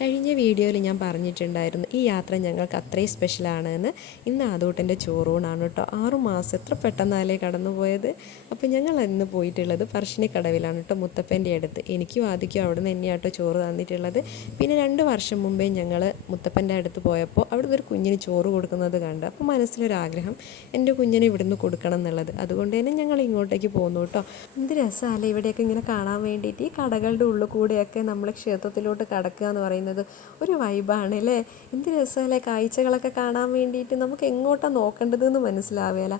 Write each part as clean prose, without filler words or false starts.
കഴിഞ്ഞ വീഡിയോയിൽ ഞാൻ പറഞ്ഞിട്ടുണ്ടായിരുന്നു ഈ യാത്ര ഞങ്ങൾക്ക് അത്രയും സ്പെഷ്യലാണെന്ന്. ഇന്ന് ആദൂട്ടൻ്റെ ചോറൂണാണ് കേട്ടോ. 6 മാസം എത്ര പെട്ടെന്നാലേ കടന്നുപോയത്. അപ്പോൾ ഞങ്ങൾ ഇന്ന് പോയിട്ടുള്ളത് പറശ്ശിനിക്കടവിലാണ് കേട്ടോ, മുത്തപ്പൻ്റെ അടുത്ത്. എനിക്കും ആദ്യം അവിടെ നിന്ന് തന്നെയാട്ടോ ചോറ് തന്നിട്ടുള്ളത്. പിന്നെ 2 വർഷം മുമ്പേ ഞങ്ങൾ മുത്തപ്പൻ്റെ അടുത്ത് പോയപ്പോൾ അവിടുന്ന് ഒരു കുഞ്ഞിന് ചോറ് കൊടുക്കുന്നത് കണ്ട്. അപ്പോൾ മനസ്സിലൊരാഗ്രഹം എൻ്റെ കുഞ്ഞിനെ ഇവിടുന്ന് കൊടുക്കണം എന്നുള്ളത്. അതുകൊണ്ട് തന്നെ ഞങ്ങൾ ഇങ്ങോട്ടേക്ക് പോന്നു കേട്ടോ. എന്ത് രസമല്ലേ ഇവിടെയൊക്കെ ഇങ്ങനെ കാണാൻ വേണ്ടിയിട്ട്. ഈ കടകളുടെ ഉള്ളിൽ കൂടെയൊക്കെ നമ്മൾ ക്ഷേത്രത്തിലോട്ട് കടക്കുക എന്ന് പറയുന്നത് ഒരു വൈബാണ് അല്ലേ. എന്ത് രസമല്ലേ കാഴ്ചകളൊക്കെ കാണാൻ വേണ്ടിയിട്ട്. നമുക്ക് എങ്ങോട്ടാണ് നോക്കേണ്ടതെന്ന് മനസ്സിലാവുകയില്ല.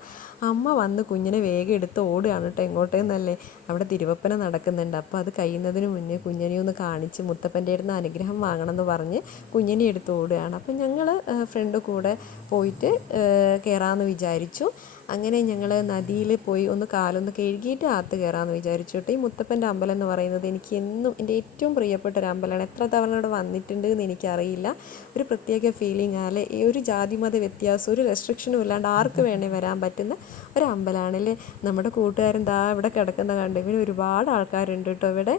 അമ്മ വന്ന് കുഞ്ഞിനെ വേഗം എടുത്ത് ഓടുകയാണ് കേട്ടോ. എങ്ങോട്ടേന്നല്ലേ, അവിടെ തിരുവപ്പന നടക്കുന്നുണ്ട്. അപ്പോൾ അത് കഴിയുന്നതിന് മുന്നേ കുഞ്ഞിനെ ഒന്ന് കാണിച്ച് മുത്തപ്പൻ്റെ അടുത്ത് അനുഗ്രഹം വാങ്ങണമെന്ന് പറഞ്ഞ് കുഞ്ഞിനെ എടുത്ത് ഓടുകയാണ്. അപ്പം ഞങ്ങൾ ഫ്രണ്ട് കൂടെ പോയിട്ട് കയറാമെന്ന് വിചാരിച്ചു. അങ്ങനെ ഞങ്ങൾ നദിയിൽ പോയി ഒന്ന് കാലൊന്ന് കഴുകിയിട്ട് അകത്ത് കയറാമെന്ന് വിചാരിച്ചു കേട്ടോ. ഈ മുത്തപ്പൻ്റെ അമ്പലം എന്ന് പറയുന്നത് എനിക്ക് എന്നും എൻ്റെ ഏറ്റവും പ്രിയപ്പെട്ട ഒരു അമ്പലമാണ്. എത്ര തവണ ഇവിടെ വന്നിട്ടുണ്ട് എന്ന് എനിക്കറിയില്ല. ഒരു പ്രത്യേക ഫീലിംഗ് ആലെ. ഒരു ജാതിമത വ്യത്യാസം, ഒരു റെസ്ട്രിക്ഷനും ഇല്ലാണ്ട് ആർക്ക് വേണേൽ വരാൻ പറ്റുന്ന ഒരു അമ്പലമാണല്ലേ. നമ്മുടെ കൂട്ടുകാരൻ ദാ ഇവിടെ കിടക്കുന്ന കണ്ട്. ഇവന് ഒരുപാട് ആൾക്കാരുണ്ട് കേട്ടോ ഇവിടെ.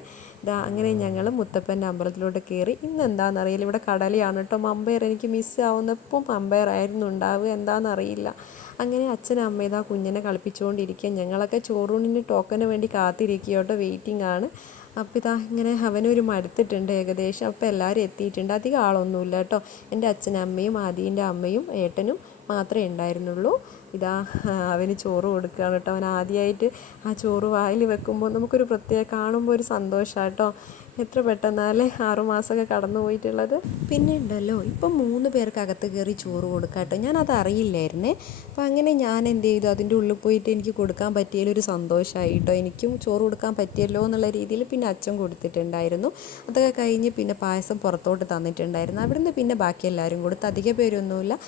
അങ്ങനെ ഞങ്ങൾ മുത്തപ്പൻ്റെ അമ്പലത്തിലോട്ട് കയറി. ഇന്ന് എന്താണെന്നറിയില്ല, ഇവിടെ കടലയാണ് കേട്ടോ. മമ്പയർ എനിക്ക് മിസ്സാവുന്നപ്പം മമ്പയർ ആയിരുന്നു ഉണ്ടാവുക, എന്താണെന്നറിയില്ല. അങ്ങനെ അച്ഛനും അമ്മ ഇതാ കുഞ്ഞിനെ കളിപ്പിച്ചുകൊണ്ടിരിക്കുക. ഞങ്ങളൊക്കെ ചോറൂണിന് ടോക്കന് വേണ്ടി കാത്തിരിക്കുക കേട്ടോ, വെയിറ്റിംഗ് ആണ്. അപ്പോൾ ഇതാ ഇങ്ങനെ അവനൊരു മടുത്തിട്ടുണ്ട് ഏകദേശം. അപ്പോൾ എല്ലാവരും എത്തിയിട്ടുണ്ട്. അധികം ആളൊന്നുമില്ല കേട്ടോ. എൻ്റെ അച്ഛനും അമ്മയും ആദീൻ്റെ അമ്മയും ഏട്ടനും മാത്രമേ ഉണ്ടായിരുന്നുള്ളൂ. ഇതാ അവന് ചോറ് കൊടുക്കുകയാണ് കേട്ടോ. അവൻ ആദ്യമായിട്ട് ആ ചോറ് വായിൽ വെക്കുമ്പോൾ നമുക്കൊരു പ്രത്യേക കാണുമ്പോൾ ഒരു സന്തോഷമാണ് കേട്ടോ. എത്ര പെട്ടെന്നാലേ 6 മാസമൊക്കെ കടന്നു പോയിട്ടുള്ളത്. പിന്നെ ഉണ്ടല്ലോ ഇപ്പം 3 പേർക്ക് അകത്ത് കയറി ചോറ് കൊടുക്കാം കേട്ടോ. ഞാനത് അറിയില്ലായിരുന്നേ. അപ്പോൾ അങ്ങനെ ഞാൻ എന്ത് ചെയ്തു, അതിൻ്റെ ഉള്ളിൽ പോയിട്ട് എനിക്ക് കൊടുക്കാൻ പറ്റിയതിലൊരു സന്തോഷമായി കേട്ടോ. എനിക്കും ചോറ് കൊടുക്കാൻ പറ്റിയല്ലോ എന്നുള്ള രീതിയിൽ പിന്നെ അച്ഛൻ കൊടുത്തിട്ടുണ്ടായിരുന്നു. അതൊക്കെ കഴിഞ്ഞ് പിന്നെ പായസം പുറത്തോട്ട് തന്നിട്ടുണ്ടായിരുന്നു. അവിടുന്ന് പിന്നെ ബാക്കി എല്ലാവരും കൊടുത്ത്. അധിക പേരൊന്നുമില്ല.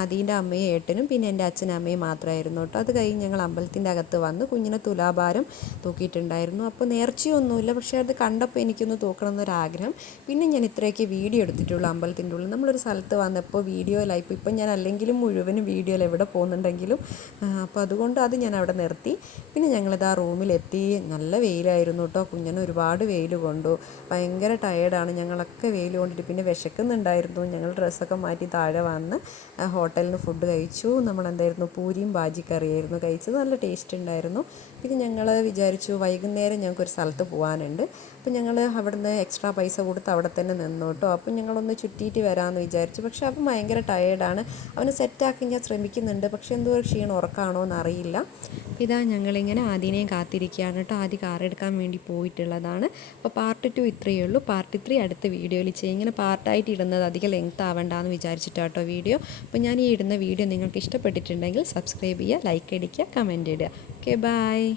ആദീൻ്റെ അമ്മയും ഏട്ടനും പിന്നെ എൻ്റെ അച്ഛനും അമ്മയും മാത്രമായിരുന്നു കേട്ടോ. അത് കഴിഞ്ഞ് ഞങ്ങൾ അമ്പലത്തിൻ്റെ അകത്ത് വന്ന് കുഞ്ഞിനെ തുലാഭാരം തൂക്കിയിട്ടുണ്ടായിരുന്നു. അപ്പോൾ നേർച്ചയൊന്നുമില്ല, പക്ഷേ അത് കണ്ടപ്പോൾ എനിക്കൊന്ന് തൂക്കണം എന്നൊരാഗ്രഹം. പിന്നെ ഞാൻ ഇത്രയൊക്കെ വീഡിയോ എടുത്തിട്ടുള്ളൂ അമ്പലത്തിൻ്റെ ഉള്ളിൽ. നമ്മളൊരു സ്ഥലത്ത് വന്നപ്പോൾ വീഡിയോയിലായിപ്പോൾ. ഇപ്പം ഞാൻ അല്ലെങ്കിലും മുഴുവനും വീഡിയോയിൽ എവിടെ പോകുന്നുണ്ടെങ്കിലും. അപ്പോൾ അതുകൊണ്ട് അത് ഞാൻ അവിടെ നിർത്തി. പിന്നെ ഞങ്ങളിത് ആ റൂമിലെത്തി. നല്ല വെയിലായിരുന്നു കേട്ടോ. കുഞ്ഞിന് ഒരുപാട് വെയിൽ കൊണ്ടു. ഭയങ്കര ടയേർഡാണ്. ഞങ്ങളൊക്കെ വെയിൽ കൊണ്ടിട്ട് പിന്നെ വിശക്കുന്നുണ്ടായിരുന്നു. ഞങ്ങൾ ഡ്രസ്സൊക്കെ മാറ്റി താഴെ വന്ന് ഹോട്ടലിൽ നിന്ന് ഫുഡ് കഴിച്ചു. നമ്മളെന്തായിരുന്നു പൂരിയും ബാജിക്കറിയായിരുന്നു കഴിച്ചത്. നല്ല ടേസ്റ്റ് ഉണ്ടായിരുന്നു. പിന്നെ ഞങ്ങൾ വിചാരിച്ചു വൈകുന്നേരം ഞങ്ങൾക്കൊരു സ്ഥലത്ത് പോകാനുണ്ട്. അപ്പോൾ ഞങ്ങൾ അവിടുന്ന് എക്സ്ട്രാ പൈസ കൊടുത്ത് അവിടെ തന്നെ നിന്നു കേട്ടോ. അപ്പം ഞങ്ങളൊന്ന് ചുറ്റിയിട്ട് വരാമെന്ന് വിചാരിച്ചു. പക്ഷേ അപ്പം ഭയങ്കര ടയേർഡാണ്. അവന് സെറ്റാക്കി ഞാൻ ശ്രമിക്കുന്നുണ്ട്, പക്ഷേ എന്തോ ഒരു ക്ഷീണം ഉറക്കാണോ എന്നറിയില്ല. ഇതാ ഞങ്ങളിങ്ങനെ ആദ്യനെയും കാത്തിരിക്കുകയാണ് കേട്ടോ. ആദ്യം കാർ എടുക്കാൻ വേണ്ടി പോയിട്ടുള്ളതാണ്. അപ്പോൾ പാർട്ട് 2 ഇത്രയേ ഉള്ളൂ. പാർട്ട് 3 അടുത്ത വീഡിയോയിൽ ചെയ്യും. ഇങ്ങനെ പാർട്ടായിട്ട് ഇടുന്നത് അധികം ലെങ്ത് ആവേണ്ടെന്ന് വിചാരിച്ചിട്ടാട്ടോ വീഡിയോ. അപ്പോൾ ഞാൻ ഈ ഇടുന്ന വീഡിയോ നിങ്ങൾക്ക് ഇഷ്ടപ്പെട്ടിട്ടുണ്ടെങ്കിൽ സബ്സ്ക്രൈബ് ചെയ്യുക, ലൈക്ക് അടിക്കുക, കമൻറ്റ് ഇടുക. Okay, by.